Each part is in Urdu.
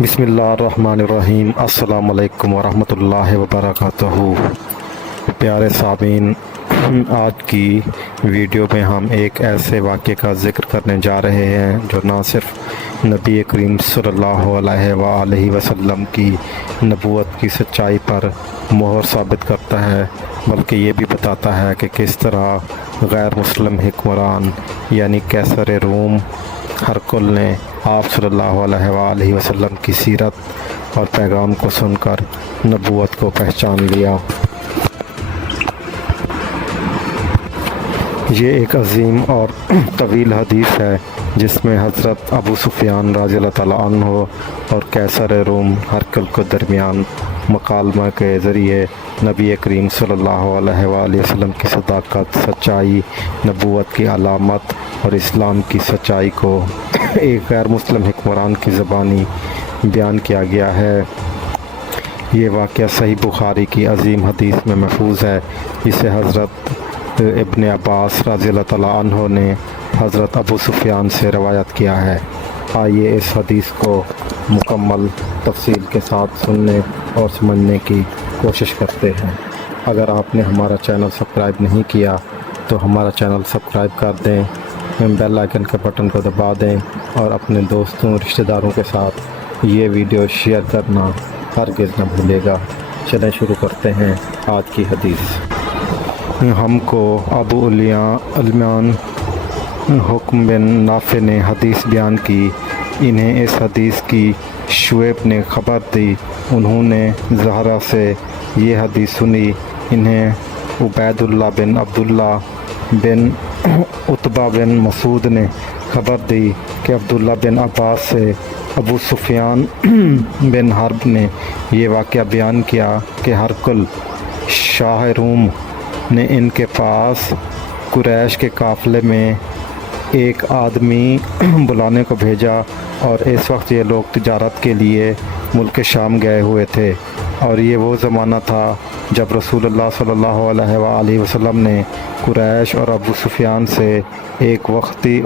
بسم اللہ الرحمن الرحیم۔ السلام علیکم ورحمۃ اللہ وبرکاتہ۔ پیارے سامعین، آج کی ویڈیو میں ہم ایک ایسے واقعے کا ذکر کرنے جا رہے ہیں جو نہ صرف نبی کریم صلی اللہ علیہ وآلہ وسلم کی نبوت کی سچائی پر مہر ثابت کرتا ہے بلکہ یہ بھی بتاتا ہے کہ کس طرح غیر مسلم حکمران یعنی قیصر روم ہرقل نے آپ صلی اللہ علیہ وآلہ وسلم کی سیرت اور پیغام کو سن کر نبوت کو پہچان لیا۔ یہ ایک عظیم اور طویل حدیث ہے جس میں حضرت ابو سفیان رضی اللہ تعالیٰ عنہ اور قیصر روم ہرقل کے درمیان مکالمہ کے ذریعے نبی کریم صلی اللہ علیہ وآلہ وسلم کی صداقت، سچائی، نبوت کی علامت اور اسلام کی سچائی کو ایک غیر مسلم حکمران کی زبانی بیان کیا گیا ہے۔ یہ واقعہ صحیح بخاری کی عظیم حدیث میں محفوظ ہے جسے حضرت ابن عباس رضی اللہ تعالیٰ عنہ نے حضرت ابو سفیان سے روایت کیا ہے۔ آئیے اس حدیث کو مکمل تفصیل کے ساتھ سننے اور سمجھنے کی کوشش کرتے ہیں۔ اگر آپ نے ہمارا چینل سبسکرائب نہیں کیا تو ہمارا چینل سبسکرائب کر دیں، بیل آئیکن کے بٹن کو دبا دیں اور اپنے دوستوں رشتہ داروں کے ساتھ یہ ویڈیو شیئر کرنا ہرگز نہ بھولے گا۔ چلیں شروع کرتے ہیں آج کی حدیث۔ ہم کو ابو الیمان حکم بن نافع نے حدیث بیان کی، انہیں اس حدیث کی شعیب نے خبر دی، انہوں نے زہرا سے یہ حدیث سنی، انہیں عبید اللہ بن عبداللہ بن عتبہ بن مسعود نے خبر دی کہ عبداللہ بن عباس سے ابو سفیان بن حرب نے یہ واقعہ بیان کیا کہ ہرقل شاہ روم نے ان کے پاس قریش کے قافلے میں ایک آدمی بلانے کو بھیجا، اور اس وقت یہ لوگ تجارت کے لیے ملک شام گئے ہوئے تھے، اور یہ وہ زمانہ تھا جب رسول اللہ صلی اللہ علیہ وآلہ وسلم نے قریش اور ابو سفیان سے ایک وقتی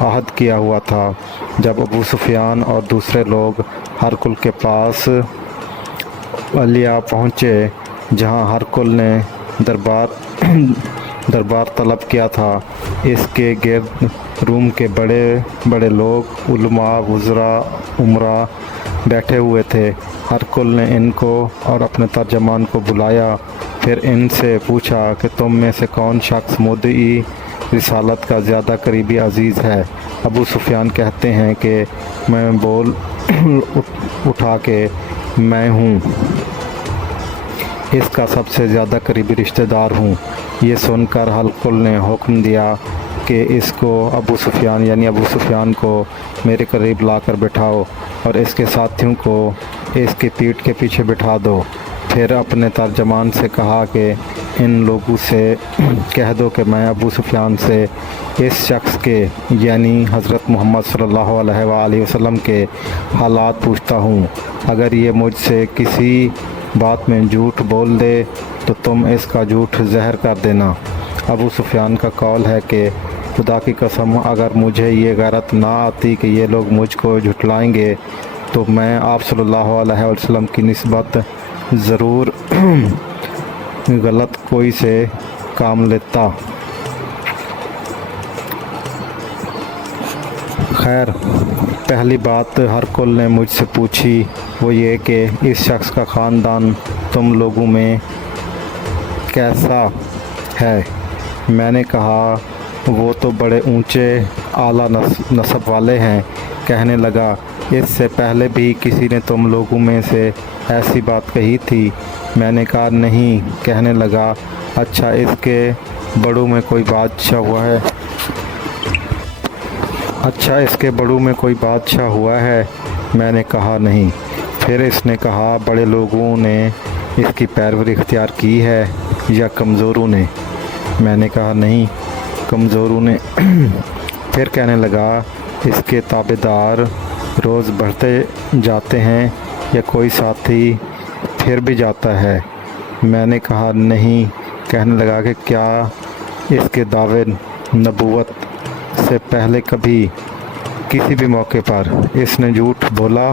عہد کیا ہوا تھا۔ جب ابو سفیان اور دوسرے لوگ ہرقل کے پاس علیا پہنچے جہاں ہرقل نے دربار طلب کیا تھا، اس کے گرد روم کے بڑے بڑے لوگ، علماء، وزراء، امراء بیٹھے ہوئے تھے۔ ہرقل نے ان کو اور اپنے ترجمان کو بلایا، پھر ان سے پوچھا کہ تم میں سے کون شخص مدعی رسالت کا زیادہ قریبی عزیز ہے؟ ابو سفیان کہتے ہیں کہ میں بول اٹھا کہ میں ہوں، اس کا سب سے زیادہ قریبی رشتہ دار ہوں۔ یہ سن کر ہرقل نے حکم دیا کہ اس کو ابو سفیان کو میرے قریب لا کر بٹھاؤ اور اس کے ساتھیوں کو اس کی پیٹھ کے پیچھے بٹھا دو۔ پھر اپنے ترجمان سے کہا کہ ان لوگوں سے کہہ دو کہ میں ابو سفیان سے اس شخص کے یعنی حضرت محمد صلی اللہ علیہ وآلہ وسلم کے حالات پوچھتا ہوں، اگر یہ مجھ سے کسی بات میں جھوٹ بول دے تو تم اس کا جھوٹ زہر کر دینا۔ ابو سفیان کا قول ہے کہ خدا کی قسم اگر مجھے یہ غیرت نہ آتی کہ یہ لوگ مجھ کو جھٹلائیں گے تو میں آپ صلی اللہ علیہ وسلم کی نسبت ضرور غلط کوئی سے کام لیتا۔ خیر، پہلی بات ہرقل نے مجھ سے پوچھی وہ یہ کہ اس شخص کا خاندان تم لوگوں میں کیسا ہے؟ میں نے کہا وہ تو بڑے اونچے اعلیٰ نسب والے ہیں۔ کہنے لگا اس سے پہلے بھی کسی نے تم لوگوں میں سے ایسی بات کہی تھی؟ میں نے کہا نہیں۔ کہنے لگا اچھا اس کے بڑوں میں کوئی بادشاہ ہوا ہے؟ میں نے کہا نہیں۔ پھر اس نے کہا بڑے لوگوں نے اس کی پیروی اختیار کی ہے یا کمزوروں نے؟ میں نے کہا نہیں، کمزوروں نے۔ پھر کہنے لگا اس کے تابع دار روز بڑھتے جاتے ہیں یا کوئی ساتھی پھر بھی جاتا ہے؟ میں نے کہا نہیں۔ کہنے لگا کہ کیا اس کے دعوے نبوت سے پہلے کبھی کسی بھی موقع پر اس نے جھوٹ بولا؟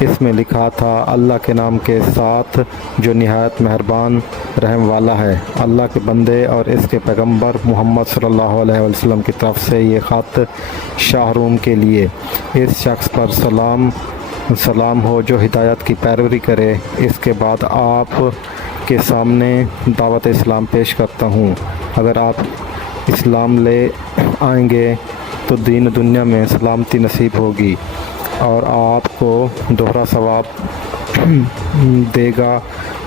اس میں لکھا تھا اللہ کے نام کے ساتھ جو نہایت مہربان رحم والا ہے۔ اللہ کے بندے اور اس کے پیغمبر محمد صلی اللہ علیہ وسلم کی طرف سے یہ خط شاہ روم کے لیے۔ اس شخص پر سلام ہو جو ہدایت کی پیروی کرے۔ اس کے بعد آپ کے سامنے دعوت اسلام پیش کرتا ہوں۔ اگر آپ اسلام لے آئیں گے تو دین و دنیا میں سلامتی نصیب ہوگی اور آپ کو دوہرا ثواب دے گا،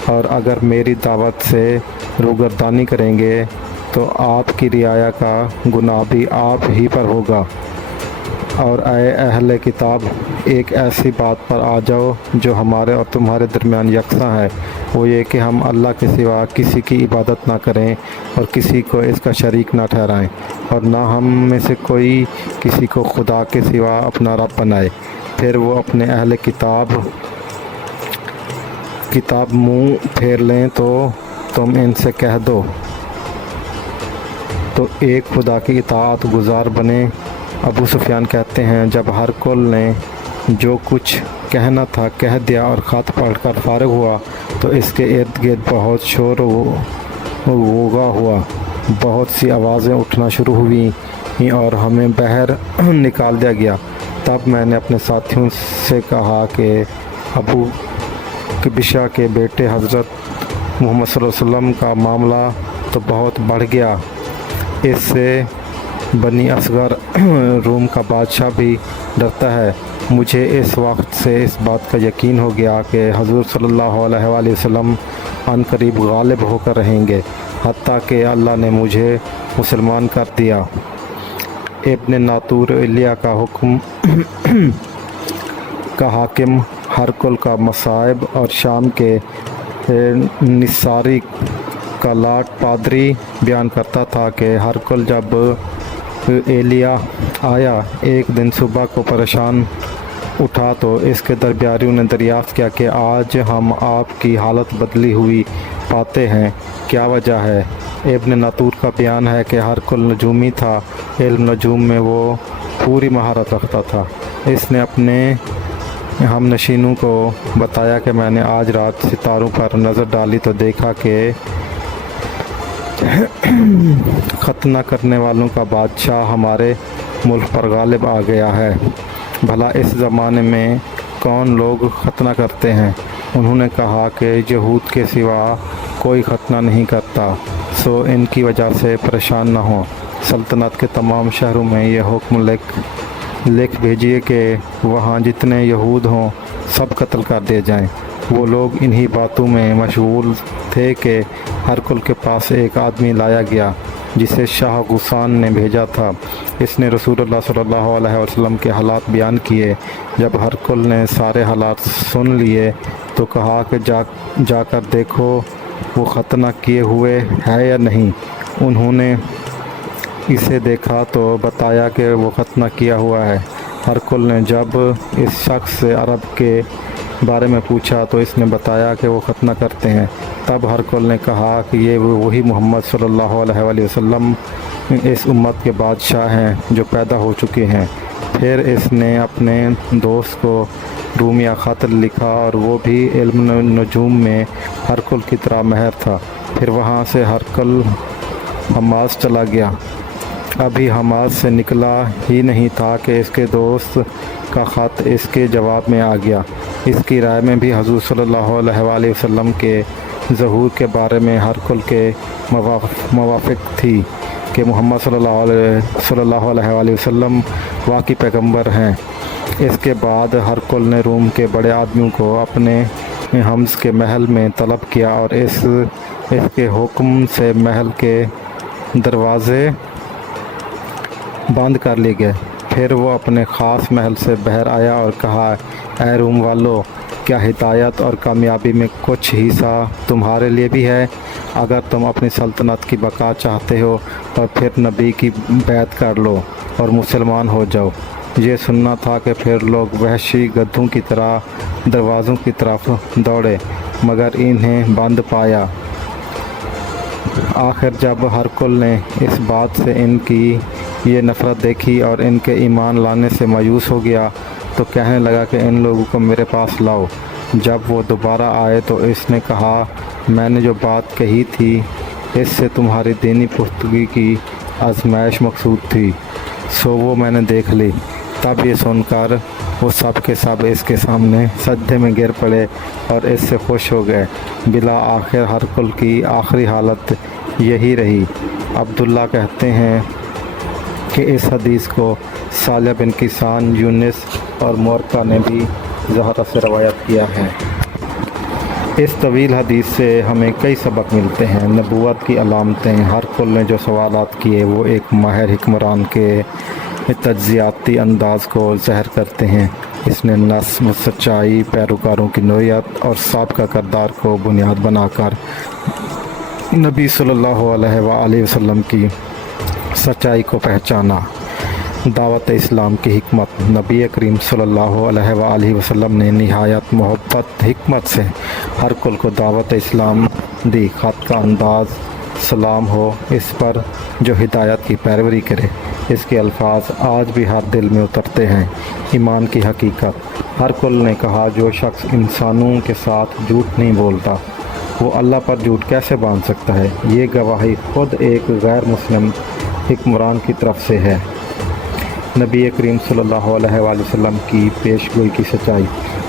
اور اگر میری دعوت سے روگردانی کریں گے تو آپ کی رعایا کا گناہ بھی آپ ہی پر ہوگا۔ اور اے اہل کتاب، ایک ایسی بات پر آ جاؤ جو ہمارے اور تمہارے درمیان یکساں ہے، وہ یہ کہ ہم اللہ کے سوا کسی کی عبادت نہ کریں اور کسی کو اس کا شریک نہ ٹھہرائیں، اور نہ ہم میں سے کوئی کسی کو خدا کے سوا اپنا رب بنائے۔ پھر وہ اپنے اہل کتاب منہ پھیر لیں تو تم ان سے کہہ دو تو ایک خدا کی اطاعت گزار بنے۔ ابو سفیان کہتے ہیں جب ہرقل نے جو کچھ کہنا تھا کہہ دیا اور خط پڑھ کر فارغ ہوا تو اس کے ارد گرد بہت شور غوغا ہوا، بہت سی آوازیں اٹھنا شروع ہوئیں اور ہمیں باہر نکال دیا گیا۔ تب میں نے اپنے ساتھیوں سے کہا کہ ابو کبشہ کے بیٹے حضرت محمد صلی اللہ علیہ وسلم کا معاملہ تو بہت بڑھ گیا، اس سے بنی اصغر روم کا بادشاہ بھی ڈرتا ہے۔ مجھے اس وقت سے اس بات کا یقین ہو گیا کہ حضور صلی اللہ علیہ وآلہ وسلم عن قریب غالب ہو کر رہیں گے، حتیٰ کہ اللہ نے مجھے مسلمان کر دیا۔ ابن ناطور الیہ کا حاکم ہرقل کا مصائب اور شام کے نصاری کا لاٹ پادری بیان کرتا تھا کہ ہرقل جب ایلیا آیا ایک دن صبح کو پریشان اٹھا تو اس کے درباریوں نے دریافت کیا کہ آج ہم آپ کی حالت بدلی ہوئی پاتے ہیں، کیا وجہ ہے؟ ابن ناطور کا بیان ہے کہ ہرقل نجومی تھا، علم نجوم میں وہ پوری مہارت رکھتا تھا۔ اس نے اپنے ہم نشینوں کو بتایا کہ میں نے آج رات ستاروں پر نظر ڈالی تو دیکھا کہ ختنہ کرنے والوں کا بادشاہ ہمارے ملک پر غالب آ گیا ہے۔ بھلا اس زمانے میں کون لوگ ختنہ کرتے ہیں؟ انہوں نے کہا کہ یہود کے سوا کوئی ختنہ نہیں کرتا، سو ان کی وجہ سے پریشان نہ ہوں۔ سلطنت کے تمام شہروں میں یہ حکم لکھ بھیجیے کہ وہاں جتنے یہود ہوں سب قتل کر دیے جائیں۔ وہ لوگ انہی باتوں میں مشغول تھے کہ ہرقل کے پاس ایک آدمی لایا گیا جسے شاہ غسان نے بھیجا تھا۔ اس نے رسول اللہ صلی اللہ علیہ وسلم کے حالات بیان کیے۔ جب ہرقل نے سارے حالات سن لیے تو کہا کہ جا کر دیکھو وہ ختنہ کیے ہوئے ہے یا نہیں۔ انہوں نے اسے دیکھا تو بتایا کہ وہ ختنہ کیا ہوا ہے۔ ہرقل نے جب اس شخص سے عرب کے بارے میں پوچھا تو اس نے بتایا کہ وہ ختنہ کرتے ہیں۔ تب ہرقل نے کہا کہ یہ وہی محمد صلی اللہ علیہ وآلہ وسلم اس امت کے بادشاہ ہیں جو پیدا ہو چکے ہیں۔ پھر اس نے اپنے دوست کو رومیہ خط لکھا اور وہ بھی علم نجوم میں ہرقل کی طرح ماہر تھا۔ پھر وہاں سے ہرقل حماس چلا گیا۔ ابھی حماس سے نکلا ہی نہیں تھا کہ اس کے دوست کا خط اس کے جواب میں آ گیا۔ اس کی رائے میں بھی حضور صلی اللہ علیہ وآلہ وسلم کے ظہور کے بارے میں ہرقل کے موافق تھی کہ محمد صلی اللہ علیہ وآلہ وسلم واقعی پیغمبر ہیں۔ اس کے بعد ہرقل نے روم کے بڑے آدمیوں کو اپنے حمص کے محل میں طلب کیا اور اس کے حکم سے محل کے دروازے بند کر لیے گئے۔ پھر وہ اپنے خاص محل سے باہر آیا اور کہا، اے روم والو، کیا ہدایت اور کامیابی میں کچھ حصہ تمہارے لیے بھی ہے؟ اگر تم اپنی سلطنت کی بقا چاہتے ہو تو پھر نبی کی بیعت کر لو اور مسلمان ہو جاؤ۔ یہ سننا تھا کہ پھر لوگ وحشی گدھوں کی طرح دروازوں کی طرف دوڑے مگر انہیں بند پایا۔ آخر جب ہرقل نے اس بات سے ان کی یہ نفرت دیکھی اور ان کے ایمان لانے سے مایوس ہو گیا تو کہنے لگا کہ ان لوگوں کو میرے پاس لاؤ۔ جب وہ دوبارہ آئے تو اس نے کہا میں نے جو بات کہی تھی اس سے تمہاری دینی پختگی کی آزمائش مقصود تھی، سو وہ میں نے دیکھ لی۔ تب یہ سن کر وہ سب کے سب اس کے سامنے سجدے میں گر پڑے اور اس سے خوش ہو گئے۔ بلا آخر ہرقل کی آخری حالت یہی رہی۔ عبداللہ کہتے ہیں کہ اس حدیث کو صالح بن کیسان، یونس اور مورکہ نے بھی زہرہ سے روایت کیا ہے۔ اس طویل حدیث سے ہمیں کئی سبق ملتے ہیں۔ نبوت کی علامتیں، ہرقل نے جو سوالات کیے وہ ایک ماہر حکمران کے تجزیاتی انداز کو ظاہر کرتے ہیں۔ اس نے نظم، سچائی، پیروکاروں کی نوعیت اور سابقہ کردار کو بنیاد بنا کر نبی صلی اللہ علیہ وآلہ وسلم کی سچائی کو پہچانا۔ دعوت اسلام کی حکمت، نبی کریم صلی اللہ علیہ وآلہ وسلم نے نہایت محبت حکمت سے ہرقل کو دعوت اسلام دی۔ خط کا انداز سلام ہو اس پر جو ہدایت کی پیروی کرے۔ اس کے الفاظ آج بھی ہر دل میں اترتے ہیں۔ ایمان کی حقیقت، ہرقل نے کہا جو شخص انسانوں کے ساتھ جھوٹ نہیں بولتا وہ اللہ پر جھوٹ کیسے باندھ سکتا ہے؟ یہ گواہی خود ایک غیر مسلم حکمران کی طرف سے ہے۔ نبی کریم صلی اللہ علیہ وآلہ وسلم کی پیش گوئی کی سچائی،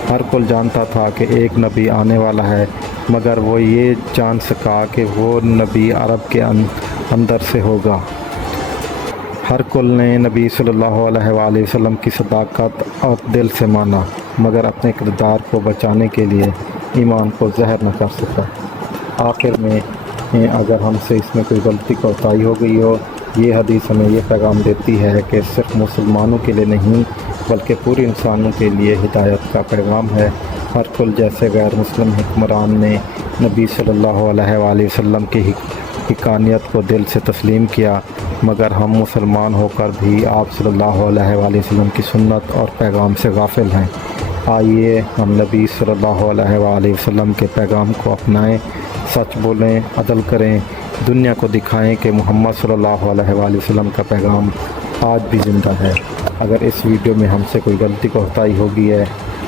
ہرقل جانتا تھا کہ ایک نبی آنے والا ہے، مگر وہ یہ جان سکا کہ وہ نبی عرب کے اندر سے ہوگا۔ ہرقل نے نبی صلی اللہ علیہ وآلہ وسلم کی صداقت اور دل سے مانا، مگر اپنے کردار کو بچانے کے لیے ایمان کو ظاہر نہ کر سکا۔ آخر میں اگر ہم سے اس میں کوئی غلطی کوتاہی ہو گئی ہو، یہ حدیث ہمیں یہ پیغام دیتی ہے کہ صرف مسلمانوں کے لیے نہیں بلکہ پوری انسانوں کے لیے ہدایت کا پیغام ہے۔ ہرقل جیسے غیر مسلم حکمران نے نبی صلی اللہ علیہ وآلہ وسلم کی حقانیت کو دل سے تسلیم کیا، مگر ہم مسلمان ہو کر بھی آپ صلی اللہ علیہ وآلہ وسلم کی سنت اور پیغام سے غافل ہیں۔ آئیے ہم نبی صلی اللہ علیہ وآلہ وسلم کے پیغام کو اپنائیں، سچ بولیں، عدل کریں، دنیا کو دکھائیں کہ محمد صلی اللہ علیہ وآلہ وسلم کا پیغام آج بھی زندہ ہے۔ اگر اس ویڈیو میں ہم سے کوئی غلطی کوتاہی ہو گئی ہے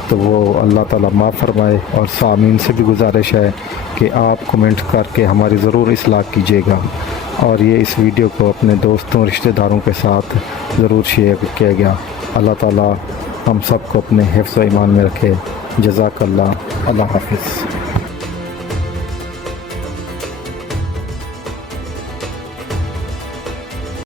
تو وہ اللہ تعالیٰ معاف فرمائے، اور سامعین سے بھی گزارش ہے کہ آپ کمنٹ کر کے ہماری ضرور اصلاح کیجیے گا، اور یہ اس ویڈیو کو اپنے دوستوں رشتہ داروں کے ساتھ ضرور شیئر کیا گیا۔ اللہ تعالیٰ ہم سب کو اپنے حفظ و ایمان میں رکھے۔ جزاک اللہ، اللہ حافظ۔